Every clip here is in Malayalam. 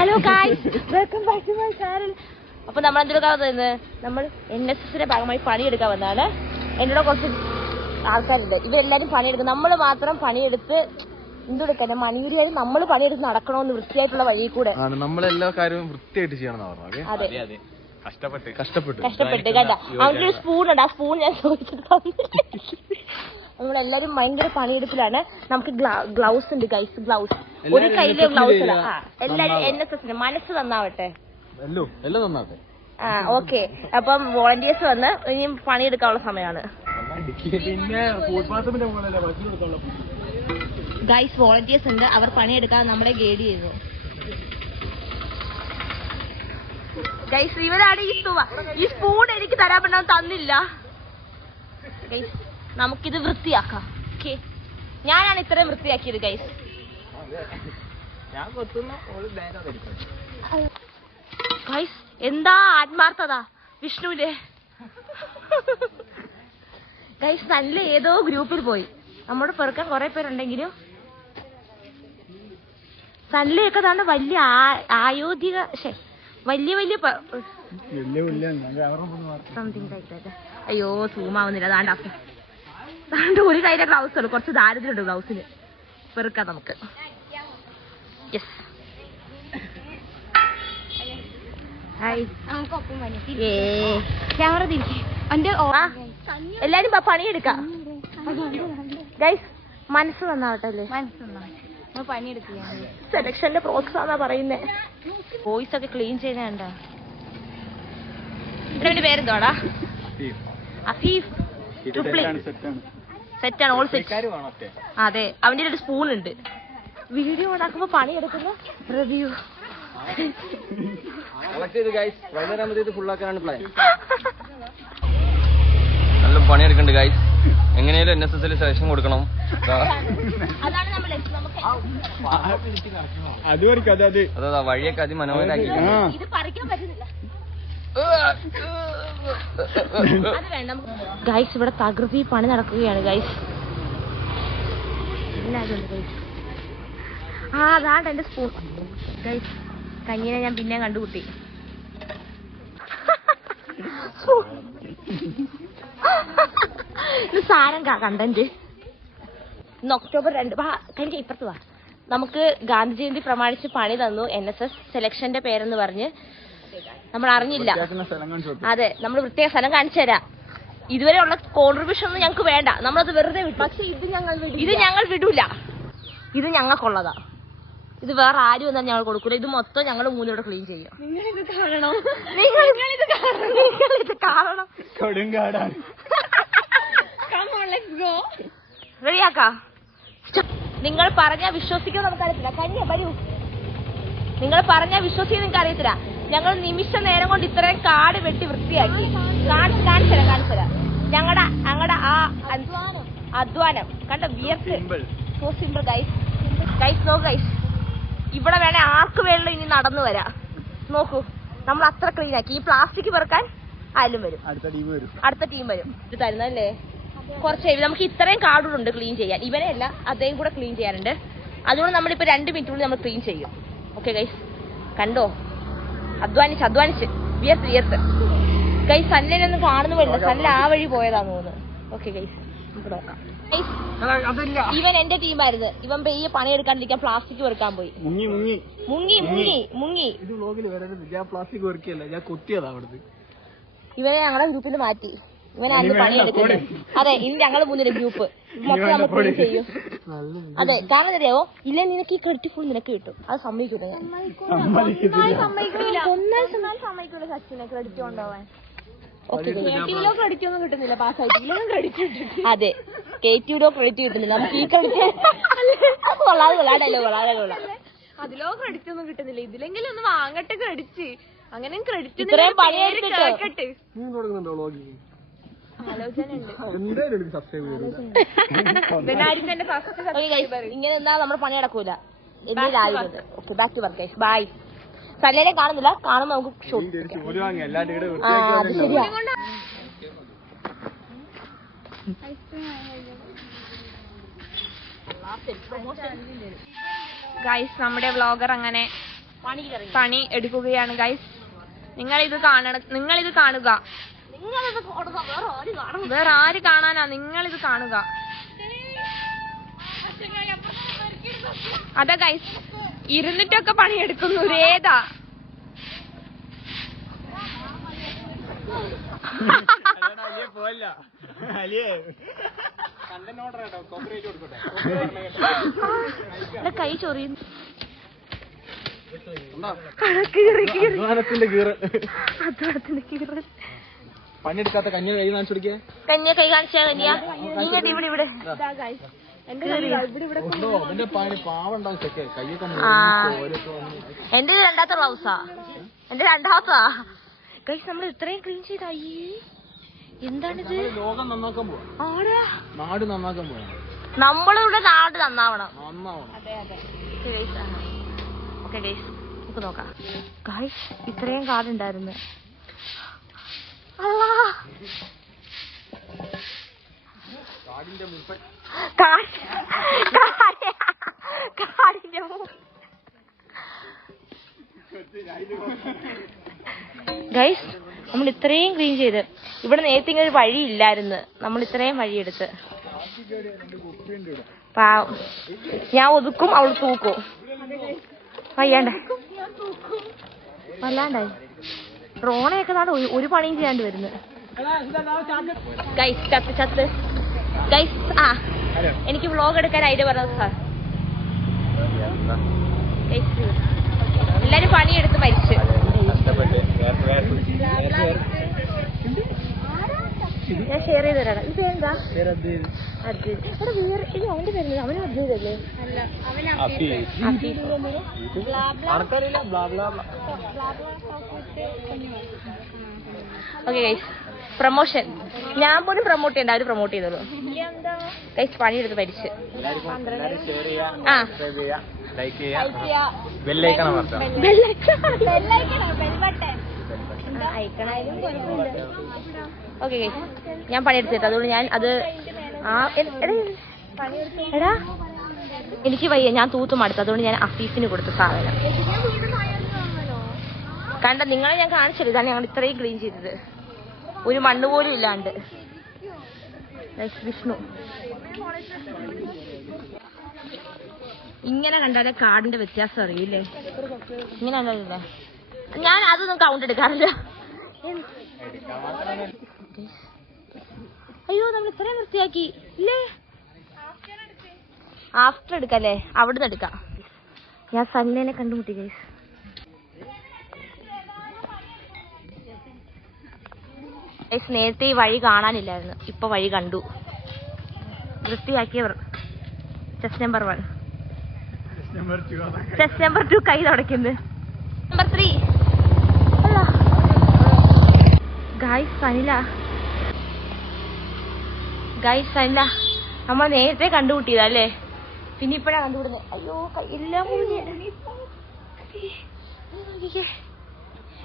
Hello guys, welcome back to my channel. അപ്പൊ നമ്മൾ എന്തെടുക്കാൻ വന്നത്, നമ്മൾ NSSന്റെ ഭാഗമായി പണിയെടുക്കാൻ വന്നതാണ്. എന്നോട് കുറച്ച് ആൾക്കാരുണ്ട്, ഇവരെല്ലാരും പണിയെടുക്കും. നമ്മൾ മാത്രം പണിയെടുത്ത് എന്തെടുക്കാൻ മണിയൂരിയായി നമ്മൾ പണിയെടുത്ത് നടക്കണമെന്ന് വൃത്തിയായിട്ടുള്ള വഴി കൂടെ നമ്മളെല്ലാ കാര്യവും വൃത്തിയായിട്ട് ചെയ്യണം. അതെ, കഷ്ടപ്പെട്ട് കേട്ടാ. അവന്റെ ഒരു സ്പൂൺ ഉണ്ട്, ആ സ്പൂൺ ഞാൻ ചോദിച്ചിട്ട് നമ്മളെല്ലാരും ഭയങ്കര പണിയെടുപ്പിലാണ്. നമുക്ക് ഗ്ലൗസ് ഉണ്ട് ഗൈസ്, ഗ്ലൗസ്. ഒരു കയ്യിലെ ഗ്ലൗസ് അല്ല. എല്ലാരും NSSന് മനസ്സ് നന്നാവട്ടെ. എല്ലാം നന്നാവട്ടെ. ഓക്കെ. അപ്പം വോളണ്ടിയേഴ്സ് വന്ന് ഇനി പണിയെടുക്കാനുള്ള സമയമാണ്. ഗൈസ്, വോളണ്ടിയേഴ്സ് ഉണ്ട്, അവർ പണിയെടുക്കാൻ നമ്മളെ ഗൈഡ് ചെയ്തു. ഗൈസ്, ഇവരാണ് ഈ സ്പൂൺ എനിക്ക് തരാൻ പറ്റാൻ തന്നില്ല. ഗൈസ്, നമുക്കിത് വൃത്തിയാക്കാം. ഓക്കെ, ഞാനാണ് ഇത്രയും വൃത്തിയാക്കിയത് ഗൈസ്. ഗൈസ്, എന്താ ആത്മാർത്ഥത വിഷ്ണുവിന്റെ. ഗൈസ്, നല്ല ഏതോ ഗ്രൂപ്പിൽ പോയി. നമ്മുടെ പെറുക്കാൻ കുറെ പേരുണ്ടെങ്കിലും സല്ലയൊക്കെ തന്നെ വലിയ ആയോധിക വലിയ സംതിങ് ലൈക്ക് ദാറ്റ്. അയ്യോ, സൂമാവുന്നില്ല. അതാണ്ട് ഒരു കയ്യിലെ ഗ്ലൗസ് ഉള്ളു, കുറച്ച് ദാരിദ്ര്യമുണ്ട് ഗ്ലൗസിന്. പെറുക്കാം നമുക്ക്. യെസ്, ക്യാമറ തിരിച്ച് എല്ലാരും പണിയെടുക്കാം. ഗൈസ്, മനസ്സ് നന്നാവട്ടെ അല്ലേ? സെലക്ഷന്റെ പ്രോത്സാഹന പറയുന്നേ. വോയിസ് ഒക്കെ ക്ലീൻ ചെയ്യുന്നുണ്ടോ? ഇവന്റെ പേരെന്തോടാ? അഫീഫ്. സെറ്റാണ്, ഓൾ സെറ്റ്. അതെ, അവന്റെ ഒരു സ്പൂൺ ഉണ്ട്. വീഡിയോ ഉണ്ടാക്കുമ്പോ പണിയെടുക്കുന്ന റിവ്യൂ. നല്ല പണിയെടുക്കണ്ട് ഗൈസ്. എങ്ങനെയാലും NSSൽ സെലക്ഷൻ കൊടുക്കണം. അതാ വഴിയൊക്കെ അതിമനോഹരാക്കി. ഗൈസ്, ഇവിടെ തകൃതി പണി നടക്കുകയാണ് ഗൈസ്. എല്ലാരും ഗൈസ്. അതാണ് എന്റെ സ്പൂൺ ഗൈസ്. കഞ്ഞിനെ ഞാൻ പിന്നെ കണ്ടുകൂട്ടി. ഇത് സാരം കണ്ടന്റ്. ഇന്ന് ഒക്ടോബർ 2. കഴിഞ്ഞ ഇപ്പുറത്ത് വാ. നമുക്ക് ഗാന്ധി ജയന്തി പ്രമാണിച്ച് പണി തന്നു NSS. സെലക്ഷന്റെ പേരെന്ന് പറഞ്ഞ് നമ്മൾ അറിഞ്ഞില്ല. അതെ, നമ്മൾ പ്രത്യേക സ്ഥലം കാണിച്ചു തരാം. ഇതുവരെയുള്ള കോൺട്രിബ്യൂഷൻ ഒന്നും ഞങ്ങൾക്ക് വേണ്ട, നമ്മളത് വെറുതെ വിട്ടു. പക്ഷെ ഇത് ഞങ്ങൾ വിടൂല. ഇത് ഞങ്ങൾക്കുള്ളതാ. ഇത് വേറെ ആരും ഒന്നും ഞങ്ങൾ കൊടുക്കൂല. ഇത് മൊത്തം ഞങ്ങൾ മൂന്നിവിടെ ക്ലീൻ ചെയ്യും. നിങ്ങളിത് കാണണം. റെഡിയാക്കാം. നിങ്ങൾ പറഞ്ഞാൽ വിശ്വസിക്കാൻ നമുക്കറിയത്തില്ല. കന്യ വരൂ. നിങ്ങൾ പറഞ്ഞാൽ വിശ്വസിക്കാൻ നിങ്ങൾക്ക് അറിയത്തില്ല. ഞങ്ങൾ നിമിഷ നേരം കൊണ്ട് ഇത്രയും കാട് വെട്ടി വൃത്തിയാക്കി. കാണിച്ചുതരാം. ഞങ്ങളുടെ ആ അധ്വാനം കണ്ട, വിയർത്ത്. So simple guys. No guys, ഇവിടെ വേണേ ആർക്ക് വേണം ഇനി നടന്നു വരാം. നോക്കൂ, നമ്മൾ അത്ര ക്ലീൻ ആക്കി. ഈ പ്ലാസ്റ്റിക് പെറുക്കാൻ ആരും വരും, അടുത്ത ടീം വരും. ഇത് തരുന്നല്ലേ കുറച്ച്. നമുക്ക് ഇത്രയും കാർഡുണ്ട് ക്ലീൻ ചെയ്യാൻ. ഇവനെയല്ല, അദ്ദേഹം കൂടെ ക്ലീൻ ചെയ്യാനുണ്ട്. അതുകൊണ്ട് നമ്മളിപ്പോ 2 മിനിറ്റ് കൊണ്ട് നമ്മൾ ക്ലീൻ ചെയ്യും. ഓക്കെ ഗൈസ്, കണ്ടോ? അധ്വാനിച്ച് വിയർത്ത് ഗൈസ്. സല്ലിനൊന്നും കാണുന്നു പോലില്ല. സല്ല ആ വഴി പോയതാന്ന് തോന്നുന്നു. ഓക്കെ ഗൈസ്, നമുക്ക് നോക്കാം. ഇവൻ എന്റെ ടീമായിരുന്നു. ഇവൻ പെയ്യെ പണിയെടുക്കാണ്ടിരിക്കാൻ പ്ലാസ്റ്റിക് വെറുക്കാൻ പോയി. മുങ്ങി. ഇവനെ ഞങ്ങളുടെ ഗ്രൂപ്പിൽ നിന്ന് മാറ്റി. ഇവനായിരുന്നു പണിയെടുക്കുന്നത്. അതെ, ഇനി ഞങ്ങൾ മൂന്നിന്റെ ഗ്രൂപ്പ് മൊത്തം നമ്മൾ ക്ലീൻ ചെയ്യും. അതെ, കാരണം അറിയാവോ, ഇല്ല നിനക്ക് ഈ ക്രെഡിറ്റ് ഫുൾ നിനക്ക് കിട്ടും. അത് സമ്മതിക്കൂല ഞാൻ. സമ്മതിക്കൂല സച്ചിനെ ക്രെഡിറ്റ് കൊണ്ടുപോവാൻ. ക്രെഡിറ്റ് ഒന്നും കിട്ടുന്നില്ല. പാസ്സായിട്ട് അതെ, കേറ്റിയിലോ ക്രെഡിറ്റ് കിട്ടുന്നില്ല. നമുക്ക് ഈ ക്രെഡിറ്റ് അതിലോ ക്രെഡിറ്റ് ഒന്നും കിട്ടുന്നില്ല. ഇതിലെങ്കിലും ഒന്ന് വാങ്ങട്ടെ ക്രെഡിറ്റ്. അങ്ങനെ ക്രെഡിറ്റ് ഇങ്ങനെ എന്താ നമ്മൾ പണി നടക്കൂല. Okay, back to work. Bye. സല്ലേനെ കാണുന്നില്ല, കാണുമ്പോ നമുക്ക് ശരിയാ. ഗൈസ്, നമ്മുടെ വ്ളോഗർ അങ്ങനെ പണി എടുക്കുകയാണ് ഗൈസ്. നിങ്ങളിത് കാണുക. വേറെ ആര് കാണാനാ? നിങ്ങളിത് കാണുക. അതാ ഗൈസ്, ഇരുന്നിട്ടൊക്കെ പണിയെടുക്കുന്നു. ഏതാ കൈ ചൊറിയുന്നു. പണിയെടുക്കാത്ത കഞ്ഞി കൈ കാണിച്ചു കൊടുക്കേ. കഞ്ഞി കൈ കാണിച്ചാ കഞ്ഞിയാ. ഇവിടെ എന്റെ രണ്ടാമത്തെ ബ്ലൗസാ. ഗൈസ് നമ്മൾ ഇത്രയും ക്ലീൻ ചെയ്ത. അയ്യേ എന്താണിത്? ലോകം നന്നാക്കാൻ പോവാ. നാട് നന്നാക്കാൻ പോവാ. നമ്മളിവിടെ നാട് നന്നാവണം. ഓക്കെ ഗൈസ്, നമുക്ക് നോക്കാം. ഗൈസ് ഇത്രയും കാടുണ്ടായിരുന്നു. കാടിന്റെ മുൻപ് ഗൈസ് നമ്മൾ ഇത്രയും ക്ലീൻ ചെയ്ത്. ഇവിടെ നേരത്തെ ഇങ്ങനെ ഒരു വഴി ഇല്ലായിരുന്നു. നമ്മൾ ഇത്രയും വഴിയെടുത്ത്. പാവം, ഞാൻ ഒതുക്കും, അവൾ തൂക്കും. വയ്യാണ്ടായി, റോണയൊക്കെ നാട് ഒരു പണിയും ചെയ്യാണ്ട് വരുന്നത്. ഗൈസ് ചത്ത് ഗൈസ്. എനിക്ക് വ്ലോഗ് എടുക്കാൻ ഐഡിയ പറഞ്ഞത് സാർ. എല്ലാരും പണിയെടുത്ത് മരിച്ചു. ഞാൻ ഷെയർ ചെയ്ത് തരാം. ഇത് എന്താ? അർജുൻ. ഇവിടെ വേറെ ഇത് അവന്റെ പേര്. അവന് അർജുനല്ലേ? Okay guys, promotion. ഞാൻ പോലും പ്രൊമോട്ട് ചെയ്യണ്ട, അവര് പ്രൊമോട്ട് ചെയ്തോളൂ. ഗൈസ് പണിയെടുത്ത് മരിച്ച്. ഓക്കെ ഗൈസ്, ഞാൻ പണിയെടുത്തിട്ട് അതുകൊണ്ട് ഞാൻ അത് എടാ എനിക്ക് വയ്യ, ഞാൻ തൂത്തും അടുത്ത്. അതുകൊണ്ട് ഞാൻ അഫീഫിന് കൊടുത്ത സാധനം കണ്ട. നിങ്ങളെ ഞാൻ കാണിച്ചില്ല. ഇതാണ് ഞങ്ങൾ ഇത്രയും ക്ലീൻ ചെയ്തത്, ഒരു മണ്ണ് പോലും ഇല്ലാണ്ട്. വിഷ്ണു ഇങ്ങനെ കണ്ടാലേ കാടിന്റെ വ്യത്യാസം അറിയില്ലേ? ഇങ്ങനെ കണ്ടില്ലേ? ഞാൻ അതൊന്നും കൗണ്ട് എടുക്കാറില്ല. അയ്യോ നമ്മൾ ഇത്രയും വൃത്തിയാക്കി ഇല്ലേ? ആഫ്റ്റർ എടുക്കല്ലേ? അവിടുന്ന് എടുക്കാം. ഞാൻ സന്നേനെ കണ്ടുമുട്ടി ഗൈസ്. നേരത്തെ ഈ വഴി കാണാനില്ലായിരുന്നു, ഇപ്പൊ വഴി കണ്ടു. വൃത്തിയാക്കിയവർ. ചെസ് നമ്പർ 1, ചെസ് നമ്പർ 2 കൈ തുടയ്ക്കുന്നത്. നമ്പർ 3 ഗൈസ് സനില നമ്മൾ നേരത്തെ കണ്ടുമുട്ടിയതല്ലേ? പിന്നെ ഇപ്പഴാ കണ്ടുപിടുന്നത്. അയ്യോ എല്ലാം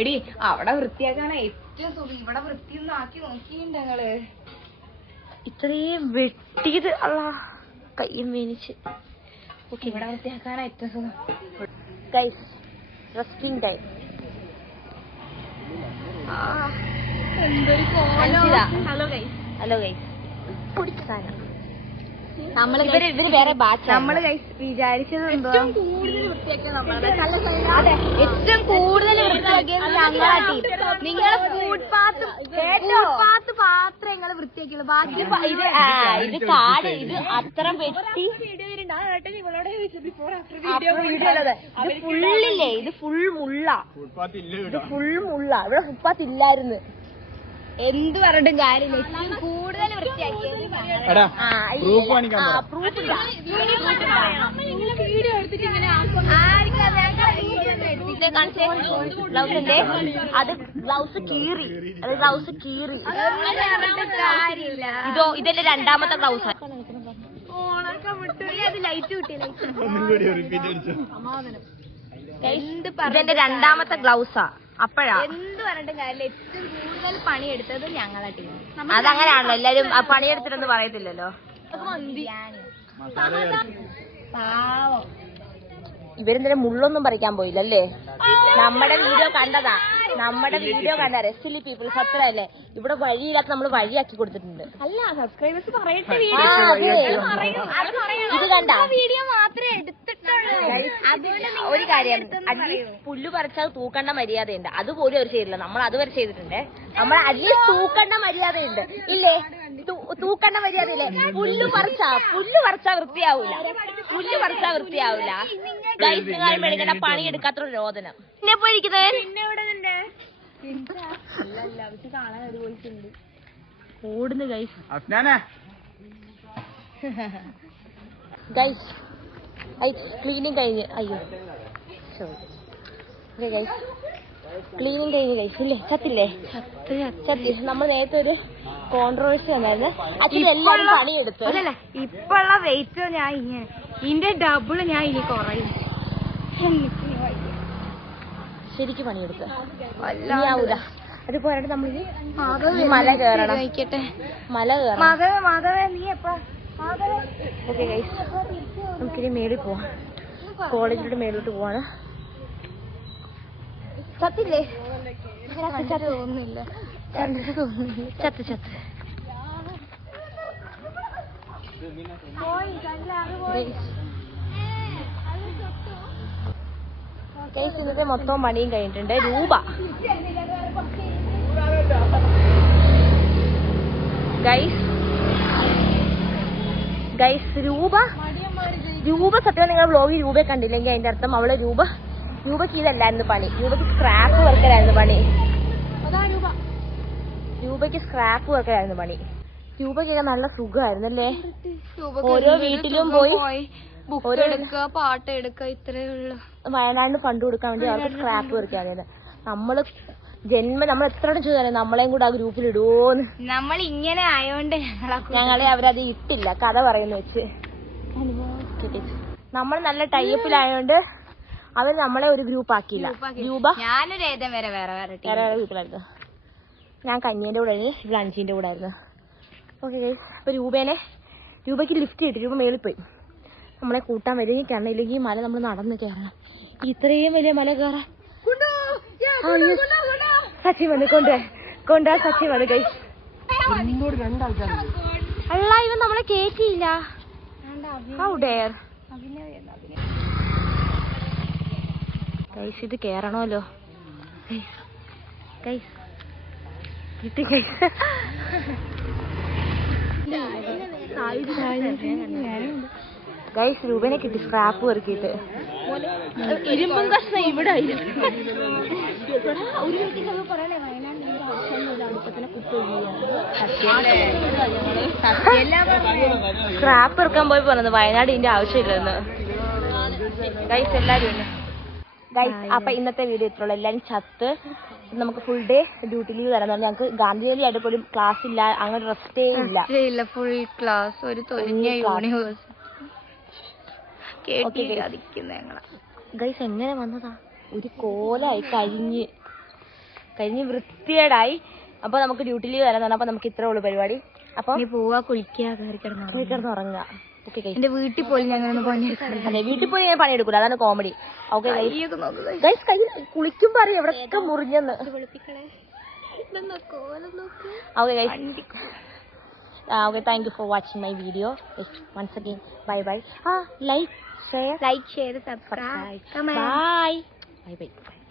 എടി അവിടെ വൃത്തിയാക്കാനാ ഏറ്റവും സുഖം. ഇവിടെ വൃത്തിയൊന്നും ആക്കി നോക്കിയിട്ടുണ്ട് ഞങ്ങള്. ഇത്രയും വെട്ടിയത് അല്ല, കയ്യും വേനിച്ച്. ഓക്കെ, ഇവിടെ വൃത്തിയാക്കാനാ ഏറ്റവും സുഖം. Guys resting time. Hello guys, ഇവര് വേറെ ബാച്ച്. നമ്മള് വിചാരിച്ചത് ഏറ്റവും കൂടുതൽ വൃത്തിയാക്കിയത് ഞങ്ങളാട്ടി. നിങ്ങളെ ഫുട്പാത്ത് പാത്രങ്ങൾ വൃത്തിയാക്കിയുള്ളൂ. ബാക്കി ഇത് കാട്. ഇത് അത്ര വെട്ടി ഇത് ഫുള്ളില്ലേ? ഇത് ഫുൾ മുള്ള. ഇത് ഫുൾ മുള്ള. ഇവിടെ ഫുട്പാത്ത് ഇല്ലായിരുന്നു. എന്ത് പറഞ്ഞിട്ടും കാര്യമില്ല. ഏറ്റവും കൂടുതൽ വൃത്തിയാക്കിയത് ബ്ലൗസിന്റെ അത് ബ്ലൗസ് കീറി. ഇതോ ഇതെന്റെ രണ്ടാമത്തെ ബ്ലൗസ്. ഇതെന്റെ രണ്ടാമത്തെ ബ്ലൗസാ. അപ്പഴാ എന്ത് പറഞ്ഞിട്ടും കാര്യമില്ല. ഏറ്റവും കൂടുതൽ പണിയെടുത്തത് ഞങ്ങളെ ടീം. അതങ്ങനെയാണല്ലോ, എല്ലാരും പണിയെടുത്തിട്ടൊന്നും പറയത്തില്ലല്ലോ. പാവം ഇവരെന്തായാലും മുള്ളൊന്നും പറിക്കാൻ പോയില്ലല്ലേ? നമ്മുടെ വീഡിയോ കണ്ടതാ, നമ്മുടെ വീഡിയോ കണ്ട റെസ്റ്റിലി പീപ്പിൾ സത്രല്ലേ. ഇവിടെ വഴിയില്ലാത്ത നമ്മൾ വഴിയാക്കി കൊടുത്തിട്ടുണ്ട്. അല്ല സബ്സ്ക്രൈബേഴ്സ് പറയട്ടെ. ഇത് കണ്ട വീഡിയോ മാത്രമേ എടുത്തിട്ടുള്ളൂ. ഒരു കാര്യം, പുല്ല് പറിച്ചാൽ തൂക്കണ്ട മര്യാദയുണ്ട്, അതുപോലും അവർ ചെയ്തില്ല. നമ്മൾ അതുവരെ ചെയ്തിട്ടുണ്ട്. നമ്മൾ അറ്റ്ലീസ്റ്റ് തൂക്കണ്ട മര്യാദയുണ്ട് ഇല്ലേ? തൂക്കണ്ട മര്യാദ ഇല്ലേ? പുല്ല് പറിച്ചാ വൃത്തിയാവൂല. ഗൈസ് നിങ്ങൾ മെഴുകേണ്ട പണി എടുക്കാത്തൊരു രോദനം. പിന്നെ പോയിരിക്കുന്നത് ഓടുന്നു ഗൈസ്. ഗൈസ് ക്ലീനിങ് കഴിഞ്ഞ്, അയ്യോ സോറി ഗൈസ്, ക്ലീനിങ് കഴിഞ്ഞ് ഗൈസ്. ഇല്ലേ ചത്തില്ലേ? ചത്തി. നമ്മൾ നേരത്തെ ഒരു കോൺട്രവേഴ്സി വന്നായിരുന്നു. അതിൽ എല്ലാവരും പണിയെടുത്തു. അതല്ല ഇപ്പുള്ള വെയിറ്റ് ഞാൻ ഇങ്ങനെ, ഇതിന്റെ ഡബിൾ ഞാൻ ഇനി കുറയും. ശരിക്കും പണിയെടുത്ത് ആവൂല. അത് പോരാട്ട് നമ്മൾ മല കയറണം. മല കയറണം. ഓക്കെ ഗൈസ്, നമുക്കിനി മേളിൽ പോവാം. കോളേജിലോട്ട് മേളിലോട്ട് പോവാണ്. ചത്തില്ലേ? തോന്നുന്നില്ല. ചത്ത് ഗൈസ് ഇന്നത്തെ മൊത്തം പണിയും കഴിഞ്ഞിട്ടുണ്ട്. രൂപ ഗൈസ് രൂപ സത്യം നിങ്ങൾ വ്ലോഗിൽ രൂപയെ കണ്ടില്ലെങ്കിൽ അതിന്റെ അർത്ഥം അവള് രൂപക്ക് ഇതല്ലായിരുന്നു പണി. രൂപക്ക് സ്ക്രാപ്പ് വർക്കലായിരുന്നു പണി. രൂപയ്ക്കൊക്കെ നല്ല സുഖമായിരുന്നു അല്ലേ? ഓരോ വീട്ടിലും പോയി പാട്ട് എടുക്കുക, ഇത്രേ ഉള്ളു. വയനാടിന് ഫണ്ട് കൊടുക്കാൻ വേണ്ടി അവർക്ക് സ്ക്രാപ്പ് വർക്കാണ്. നമ്മൾ എത്ര ചെയ്താലും നമ്മളെയും കൂടെ ആ ഗ്രൂപ്പിൽ ഇടുവോന്ന്. നമ്മൾ ഇങ്ങനെ ആയോണ്ട് ഞങ്ങളെ അവരത് ഇട്ടില്ല, കഥ പറയുന്ന വെച്ച്. നമ്മൾ നല്ല ടൈപ്പിലായോണ്ട് അവർ നമ്മളെ ഒരു ഗ്രൂപ്പ് ആക്കിയില്ല. ഞാനൊരു ഏതം വരെ വേറെ ഗ്രൂപ്പിലായിരുന്നു. ഞാൻ കഞ്ഞിന്റെ കൂടെ ആയിരുന്നു, ഇവിടെ അഞ്ചിന്റെ കൂടെ ആയിരുന്നു. ഓക്കെ ഗൈസ്, അപ്പൊ രൂപയ്ക്ക് ലിഫ്റ്റ് കിട്ടി. രൂപ മേളിൽ പോയി. നമ്മളെ കൂട്ടാൻ വരികയാണ്. ഇല്ലെങ്കിൽ ഈ മല നമ്മൾ നടന്ന് കയറണം. ഇത്രയും വലിയ മല കയറാൻ സച്ചി വന്ന് കൊണ്ടുപോവാ സച്ചി വന്ന് ഗൈസ്. അല്ല ഇവൻ നമ്മളെ കേറ്റിയില്ല. ഗൈസ് ഇത് കേറണമല്ലോ. ഗൈസ് കിട്ടി ഗൈസ്. ഗൈസ് രൂപനെ കിട്ടി സ്ക്രാപ്പ് പെറുക്കിയിട്ട്. ഇരുമ്പും കഷ്ണം ഇവിടെ സ്ക്രാപ്പ് പെറുക്കാൻ പോയി പറഞ്ഞത് വയനാട് ഇതിന്റെ ആവശ്യമില്ലെന്ന്. ഗൈസ് എല്ലാരും ഗൈസ് അപ്പൊ ഇന്നത്തെ വീഡിയോ ഇത്രയുള്ളൂ. എല്ലാരും ചത്ത് നമുക്ക് ഫുൾ ഡേ ഡ്യൂട്ടി ലീവ് തരാൻ. ഞങ്ങൾക്ക് ഗാന്ധിജയന്തി ആയിട്ട് പോലും ക്ലാസ് ഇല്ല, അങ്ങനെ റെസ്റ്റേ ഇല്ല. ഫുൾ ക്ലാസ് ഒരു തൊഴിഞ്ഞ യൂണിവേഴ്സ്. ഗൈസ് എങ്ങനെ വന്നതാ? ഒരു കോലായി കഴിഞ്ഞ് വൃത്തിയേടായി. അപ്പൊ നമുക്ക് ഡ്യൂട്ടി ലീവ് തരാൻ തന്നെ. അപ്പൊ നമുക്ക് ഇത്രേ ഉള്ളൂ പരിപാടി. അപ്പൊ പോവാ, കുളിക്കുക, കിടന്ന് ഉറങ്ങുക. എന്റെ വീട്ടിൽ പോയി ഞങ്ങൾ പണിയെടുക്കാം. വീട്ടിൽ പോയി ഞാൻ പണിയെടുക്കൂല, അതാണ് കോമഡി. ഓക്കെ ഗൈസ് കൈ കുളിക്കുമ്പോ അറിയാം എവിടെയൊക്കെ മുറിഞ്ഞെന്ന്. Okay guys, okay, thank you for watching my video. Once again, bye bye. Like, share, subscribe. Bye. Bye.